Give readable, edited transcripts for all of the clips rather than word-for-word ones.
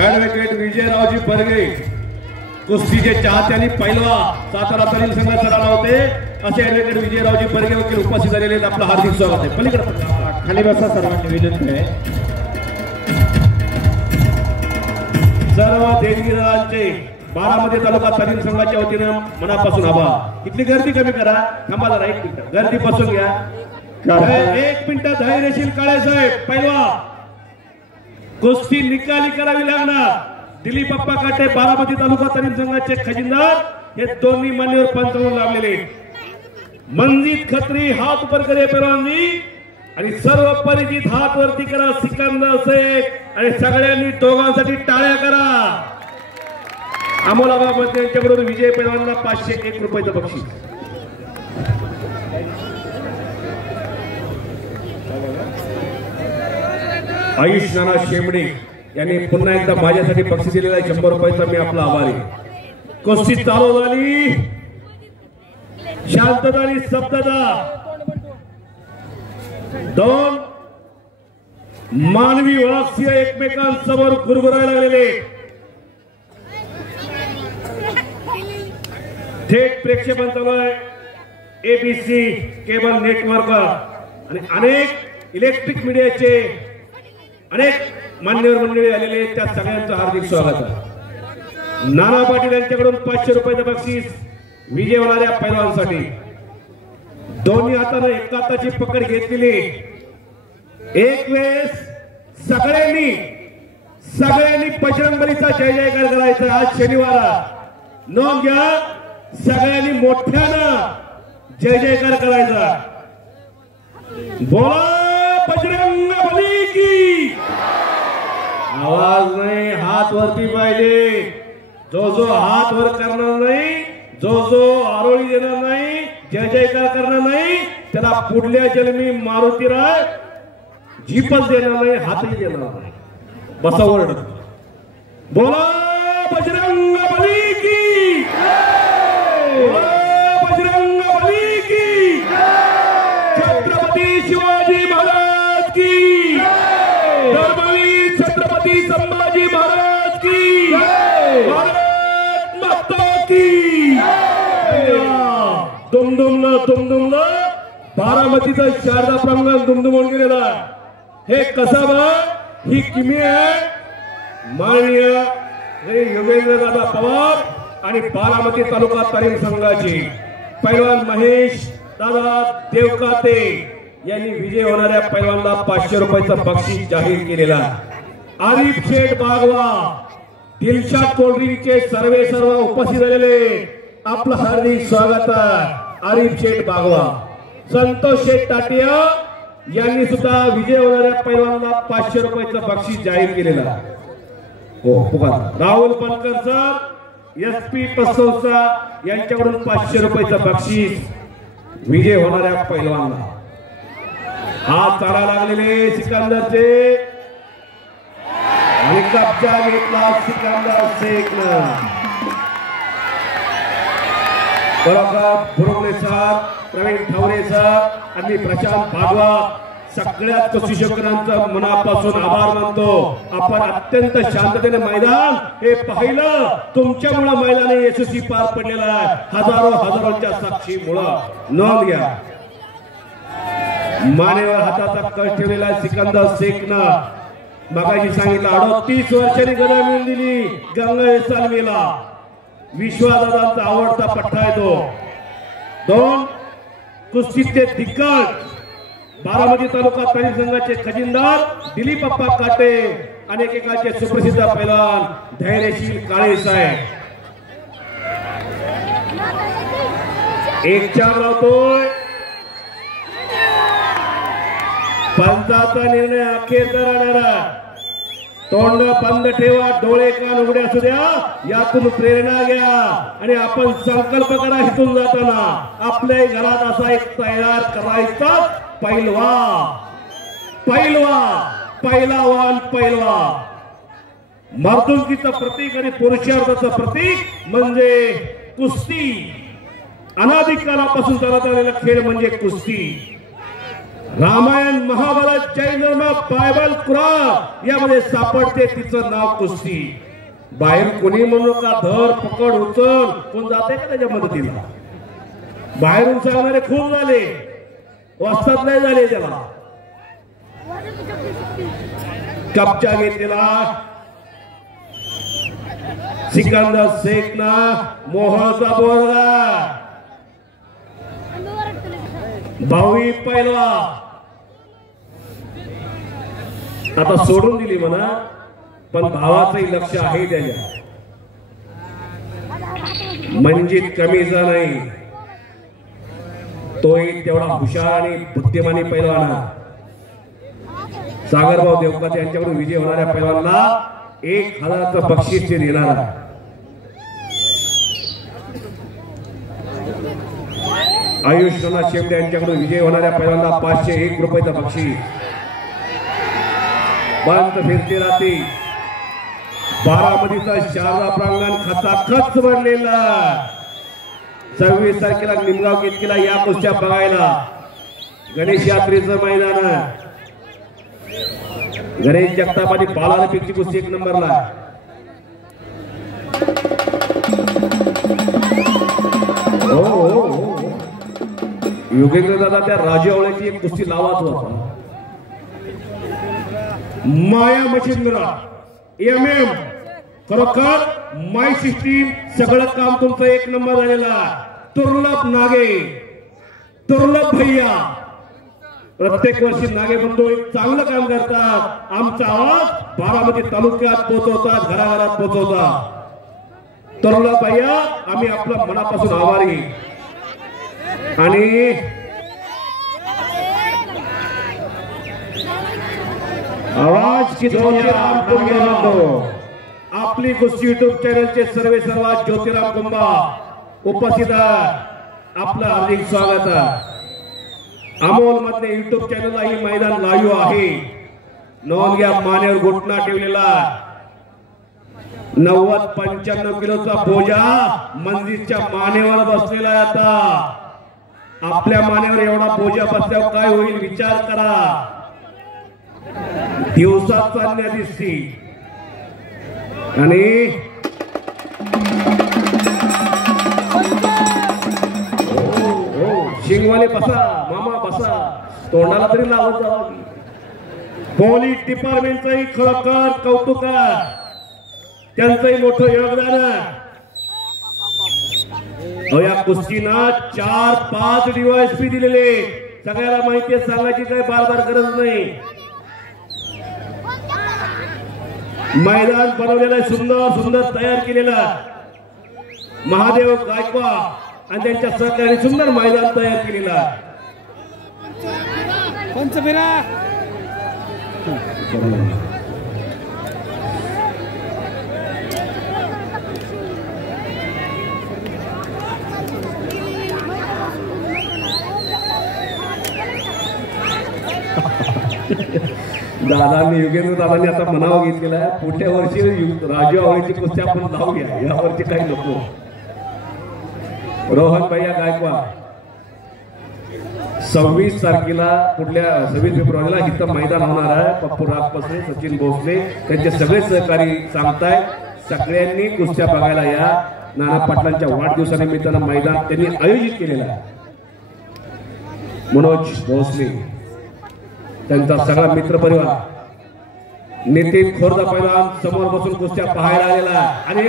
Advocate Vijayraoji Barge कुस्तीचे चाहत्यांनी पहिलवा सातारा तालीम संघ सराव होते असे ऍडव्होकेट विजयरावजी बर्गे वकील उपस्थित झालेले आहेत. आपलं हार्दिक स्वागत आहे. पलीकडे खाली बसा सर्वांनी विनंती आहे. सर्व देणगीदारांचे बारामती तालुका तालीम संघाच्या वतीनं मनापासून आभार. इथली गर्दी कमी करा. थांबा जरा एक मिनिट गर्दी बसून घ्या. एक मिनिट धैर्यशील काळे साहेब पहिलवा कुस्ती निकाली करावी लागणार. दिलीप अप्पा काटे बारामती तालुका तालीम संघाचे खजिनदार हे दोन्ही मान्यवर पंचावन्न लावलेले. मंजित खत्री हात वर करे पेरवानी आणि सर्व परिचित हात वरती करा. सिकंदर शेख आणि सगळ्यांनी दोघांसाठी टाळ्या करा. अमोल आबा मध्ये यांच्याबरोबर विजय पैलवानाला 501 रुपयाचं बक्षीस. आयुष नाना शेमडे यांनी पुन्हा एकदा माझ्यासाठी बक्षीस दिलेला आहे 100 रुपयाचा. मी आपला आभारी. कुस्ती चालू झाली. शांतता आणि स्तब्धता. दोन मानवी वाक्य एकमेकांसमोर गुरगुरायला लागलेले. थेट प्रेक्षेपण चालू आहे. एबीसी केबल नेटवर्क आणि अनेक इलेक्ट्रिक मीडियाचे अनेक मान्यवर मंडळी आलेले. त्या सगळ्यांचं हार्दिक स्वागत आहे. नाना पाटील यांच्याकडून 500 रुपयाचं बक्षीस विजय होणाऱ्या पैलवानांसाठी. दोन्ही हाताने एका हाताची पकड घेतलेली. एक वेळेस सगळ्यांनी बजरंगबलीचा जय जयकार करायचा. आज शनिवार नोंद घ्या. सगळ्यांनी मोठ्यानं जय जयकार करायचा. बोला बजरंगबली की. आवाज नाही हात वरती पाहिजे. जो हात वर करणार नाही, जो आरोळी देणार नाही, जय जयकार करणार नाही त्याला पुढल्या जन्मी मारुतीराय जीपच देणार नाही, हातही देणार नाही. बसा वर्ड. बोला बजरंगबली की. बजरंगबली की. छत्रपती शिवाजी महाराज की. धर्मवीर छत्रपती संभाजी महाराज की. भारत माता की. दुमदुमला बारामतीचं शारदा प्रांगण दुमदुमून गेलेला. हे कसाबा ही किमी आहे. माननीय योगेंद्र दादा पवार आणि बारामती तालुका तालीम संघाची पैलवान महेश दादा देवकाते यांनी विजय होणाऱ्या पैलवानला 500 रुपयाचं बक्षीस जाहीर केलेला. आरिफ शेठ बागवा दिलशाद कोल्ड्रिंकचे सर्व उपस्थित झालेले आपलं हार्दिक स्वागत आहे. आरिफ शेठ बागवा. संतोष शेठ टाटिया यांनी सुद्धा विजय होणाऱ्या पैलवानाला 500 रुपयाचं बक्षीस जाहीर केलेला. राहुल बनकर सर एसपी पसौसा यांच्याकडून 500 रुपयाचं बक्षीस विजय होणाऱ्या पैलवानाला. हात चाला लागलेले सिकंदरचे आणि कब्जा घेतला सिकंदर शेखनं. बुरगले सर, प्रवीण ठावरे सर आणि प्रशांत भागवत सगळ्यात कुस्तीशकरांचं मनापासून आभार मानतो. आपण अत्यंत शांततेने मैदान हे पाहिलं. तुमच्यामुळे मैदान यशस्वी पार पडलेला आहे. हजारोच्या साक्षीमुळे नोंद घ्या. मानेवर हाताचा कष्ट ठेवलेला सिकंदर शेखनं मगाशी सांगितलं 38 वर्षांनी गदा मिळून दिली गंगा सालवीला. विश्वादादांचा आवडता पट्टा आहे तो. दोन कुस्तीचे दिग्गज बारामती तालुका तालीम संघाचे खजिनदार दिलीप अप्पा काटे आणि एकेकाचे सुप्रसिद्ध पैलवान धैर्यशील काळे साहेब. 1-4 लावतोय. पंचाचा निर्णय अखेरचा राहणारा. तोंड बंद ठेवा, डोळे कान उघडे असू द्या. यातून प्रेरणा घ्या आणि आपण संकल्प करा इथून जाताना आपल्या घरात असा एक तयार करायचा पैलवान. मर्दुंकीचं प्रतीक आणि पुरुषार्थाचं प्रतीक म्हणजे कुस्ती. अनादिकालापासून चालत आलेला खेळ म्हणजे कुस्ती. रामायण महाभारत जैन धर्म बायबल कुराण यामध्ये सापडते तिचं नाव कुस्ती. बाहेर कोणी म्हणू का धर पकड उचल कोण जाते का त्याच्या मदतीला. बाहेरून सांगणारे खूप झाले वस्तात नाही झाले. त्याला कब्जा घेतलेला सिकंदर शेख ना मोहळचा बोरगा भावी पहिला आता सोडून दिली म्हणा पण भावाचंही लक्ष आहे त्याच्या. मंजित कमीचा नाही तोही तेवढा हुशार आणि बुद्धिमानी पैलवान. सागरभाऊ देवकात यांच्याकडून विजय होणाऱ्या पैलवानला 1000चं बक्षीस ते देणार. आयुष नाना शेवटे यांच्याकडून विजय होणाऱ्या पैलवानला 501 रुपयाचं बक्षीस. बंद फिरते राहते. बारामतीचा शारदा प्रांगण खचाखच भरलेला. 26 तारखेला निमगाव केतकीला या कुस्त्या बघायला. गणेश यात्रेचं मैदान. गणेश जगताप आणि बालाला पिकची कुस्ती 1 नंबरला. हो योगेंद्र दादा त्या राजावळ्याची एक कुस्ती लावाच होता. माया मशिंद्रा MM खरोखर माय सिस्टीम सगळं काम तुमचं 1 नंबर झालेला. दुर्लभ नागे दुर्लभ भैया प्रत्येक वर्षी नागे बंधू एक चांगलं काम करतात. आमचा आवाज बारामती तालुक्यात पोहोचवतात घराघरात पोहोचवतात. दुर्लभ भैया आम्ही आपल्या मनापासून आभारी. आणि आवाज की आपली कुस्ती युट्यूब चॅनलचे सर्व ज्योतिराम कुंभा उपस्थित आपलं हार्दिक स्वागत. अमोल मधले युट्यूब चॅनलला ही मैदान लाईव्ह आहे. नोंद घ्या. मानेवर घोटणा ठेवलेला 90-95 किलोचा बोजा मंदिरच्या मानेवर बसलेला आहे. आता आपल्या मानेवर एवढा बोजा बसल्यावर काय होईल विचार करा. दिवसात चालण्या दिसती. आणि शिंगवाले बसा मामा बसा तोंडाला तरी लावत जावा. पोलीस डिपार्टमेंटचंही खरोखर कौतुक. त्यांचंही मोठं योगदान. या कुस्तीना 4-5 DYSP दिलेले. सगळ्याला माहिती आहे सांगायची काय बार गरज नाही. मैदान बनवलेलं सुंदर तयार केलेला महादेव गायकवाड आणि त्यांच्या सहकार्याने सुंदर मैदान तयार केलेला. दादांनी योगेंद्र दादांनी आता मनावर घेतलेला आहे. पुढल्या वर्षी राजू आवळीची कुस्ती आपण लावूया. यावरची काही नको. रोहन भैया गायकवाड 26 तारखेला पुढल्या 26 फेब्रुवारीला इथं मैदान होणार आहे. पप्पू राजपसरे सचिन भोसले त्यांचे सगळे सहकारी सांगताय सगळ्यांनी कुस्त्या बघायला या. नाना पाटलांच्या वाढदिवसानिमित्तानं मैदान त्यांनी आयोजित केलेलं आहे. मनोज भोसले त्यांचा सगळा मित्र परिवार. नितीन खोरदा पैलवान समोर बसून कुस्त्या पाहायला आलेला. आणि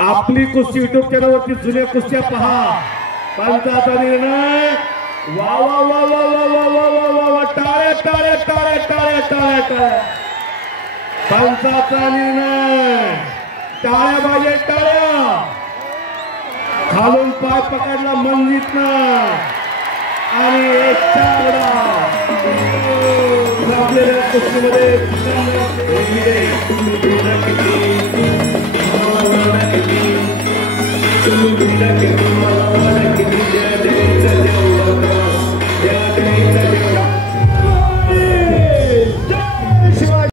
आपली कुस्ती युट्यूब चॅनलवरती जुन्या कुस्त्या पहा. पंचाचा निर्णय. वा वा वा वा वा वा वा वा वा वा टाळ्या टाळ्या टाळ्या टाळ्या टाळ्या टाळ्या. पंचाचा निर्णय. टाळ्या पाहिजे टाळ्या. खालून पाय पकडला मंजितनं आणि एक चावडा आपल्या कुस्तीमध्ये